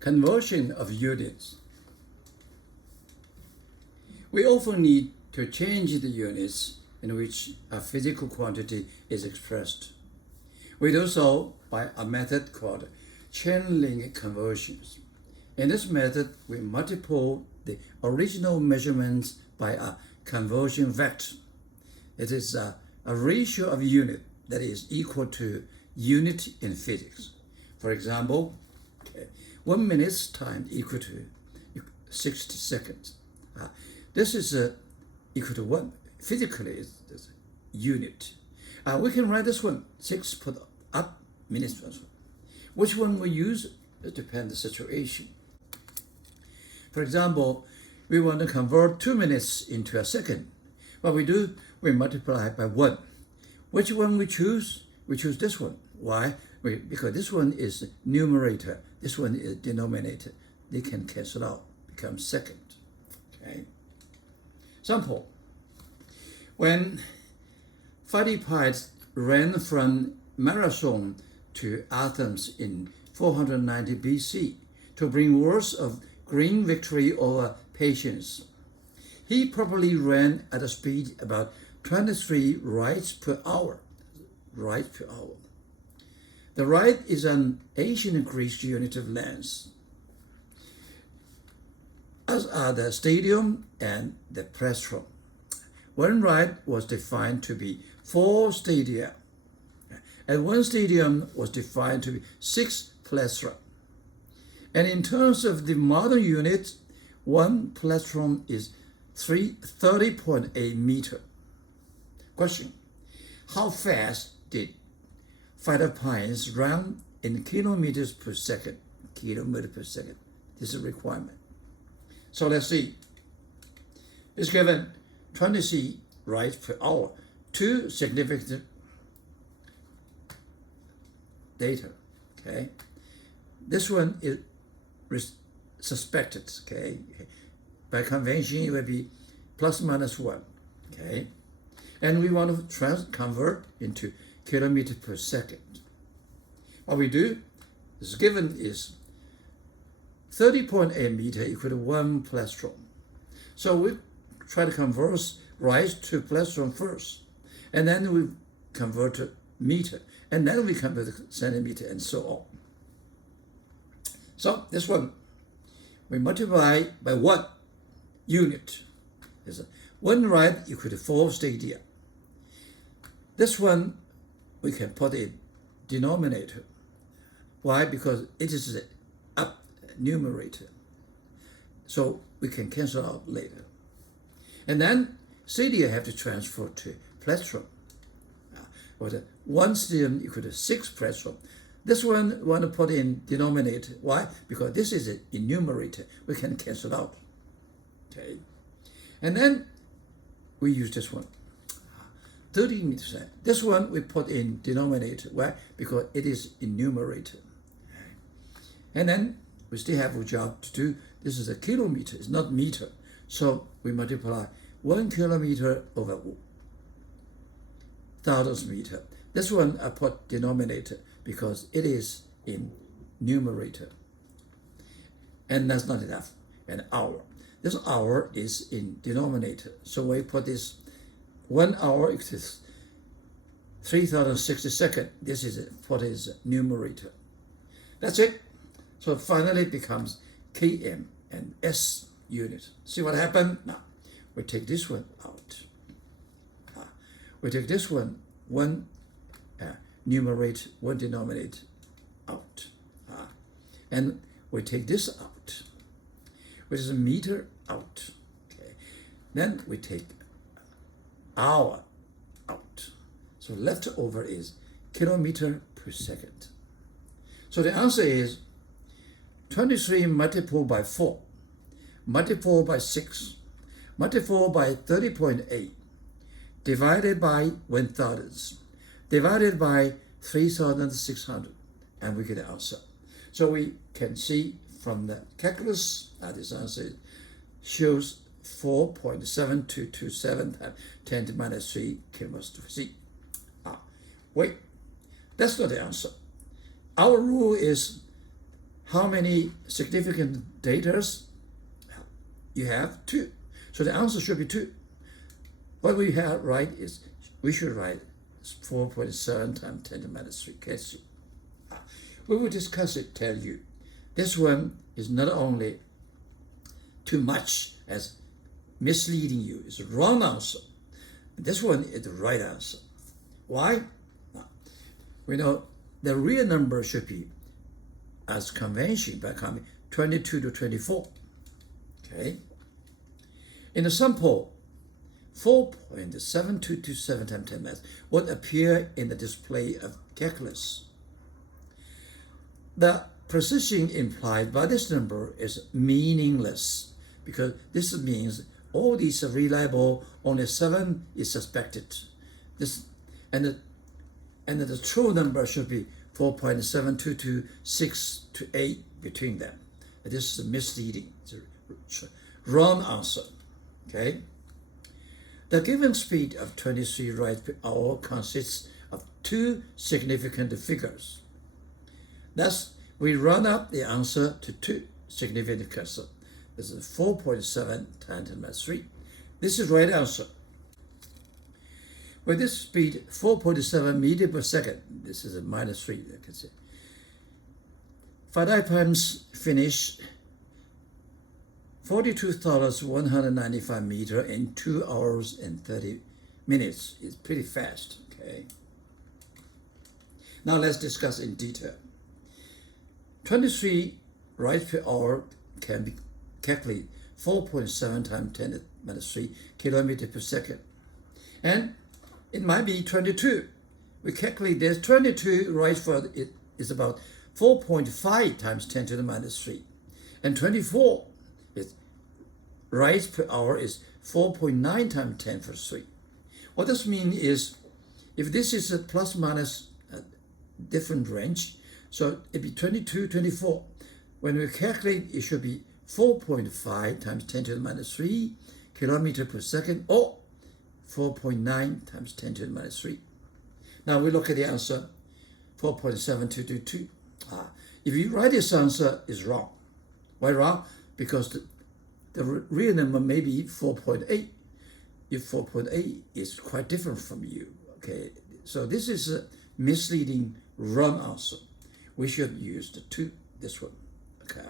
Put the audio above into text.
Conversion of units. We often need to change the units in which a physical quantity is expressed. We do so by a method called chain link conversions. In this method, we multiply the original measurements by a conversion vector. It is a ratio of unit that is equal to unit in physics. For example, 1 minute's time equal to 60 seconds. This is equal to 1. Physically, it's unit. We can write this one, 6 put up minutes. Which one we use, it depends on the situation. For example, we want to convert 2 minutes into a second. What we do, we multiply by 1. Which one we choose? We choose this one. Why? Because this one is numerator, this one is denominator. They can cancel out, become second. Okay. Example. When Phidippus ran from Marathon to Athens in 490 BC to bring words of great victory over Patience, he probably ran at a speed about 23 rides per hour. The ride is an ancient Greek unit of length, as are the stadium and the plestron. One ride was defined to be 4 stadia, and one stadium was defined to be 6 plestra. And in terms of the modern unit, one plestron is 30.8 meter. Question: how fast did Phidippus run in kilometers per second? This is a requirement. So let's see. It's given 20 rides per hour. 2 significant data. Okay. This one is suspected. Okay. By convention, it will be plus minus 1. Okay. And we want to convert into kilometer per second. What we do is given is 30.8 meter equal to 1 plestron. So we try to convert rise to plestron first, and then we convert to meter, and then we convert to centimeter, and so on. So this one, we multiply by 1 unit. Is 1 ride equal to 4 stadia. This one we can put in denominator. Why? Because it is the up numerator. So we can cancel out later. And then stadia have to transfer to plestron. Or 1 stadium equal to 6 plestron. This one we want to put in denominator. Why? Because this is a numerator. We can cancel out. Okay. And then we use this one. 30 meters. This one we put in denominator. Why? Because it is in numerator. And then we still have a job to do. This is a kilometer. It's not meter. So we multiply 1 kilometer over 1,000 meter. This one I put denominator because it is in numerator. And that's not enough. An hour. This hour is in denominator. So we put this 1 hour is 3,060 seconds. This is what is numerator. That's it. So finally it becomes km and s unit. See what happened? Now we take this one out. We take this one, 1 numerator, 1 denominator out. And we take this out, which is a meter out. Okay. Then we take hour out. So left over is kilometer per second. So the answer is 23 multiplied by 4, multiplied by 6, multiplied by 30.8, divided by 1,000, divided by 3,600, and we get the answer. So we can see from the calculus that this answer shows 4.7227 times 10 to minus 3 kilograms to C. Wait, that's not the answer. Our rule is how many significant datas? You have 2. So the answer should be 2. What we have right is we should write 4.7 times 10 to the minus 3 kc. We will discuss it, tell you. This one is not only too much as misleading you, it's a wrong answer. This one is the right answer. Why? We know the real number should be, as convention, by coming 22 to 24. Okay. In the sample, 4.7227 times 10 minus would appear in the display of calculus. The precision implied by this number is meaningless because this means all these are reliable, only 7 is suspected. This and the true number should be 4.7226 to 8 between them. This is misleading. It's a wrong answer. Okay. The given speed of 23 rides per hour consists of 2 significant figures. Thus, we run up the answer to 2 significant figures. This is 4.7 times 10 to the minus 3. This is the right answer. With this speed, 4.7 meters per second, this is a minus 3, you can see. 5 diaphragms finish 42,195 meters in 2 hours and 30 minutes. It's pretty fast, okay? Now let's discuss in detail. 23 rides per hour can be calculated 4.7 times 10 to the minus 3 kilometers per second. And it might be 22. We calculate there's 22 rides for it is about 4.5 times 10 to the minus 3. And 24 is rides per hour is 4.9 times 10 for 3. What this means is, if this is a plus minus a different range, so it'd be 22, 24. When we calculate, it should be 4.5 times 10 to the minus 3 kilometers per second, or 4.9 times 10 to the minus 3. Now we look at the answer, 4.7222. If you write this answer, it's wrong. Why wrong? Because the real number may be 4.8. If 4.8 is quite different from you, okay? So this is a misleading, wrong answer. We should use the 2, this one, okay?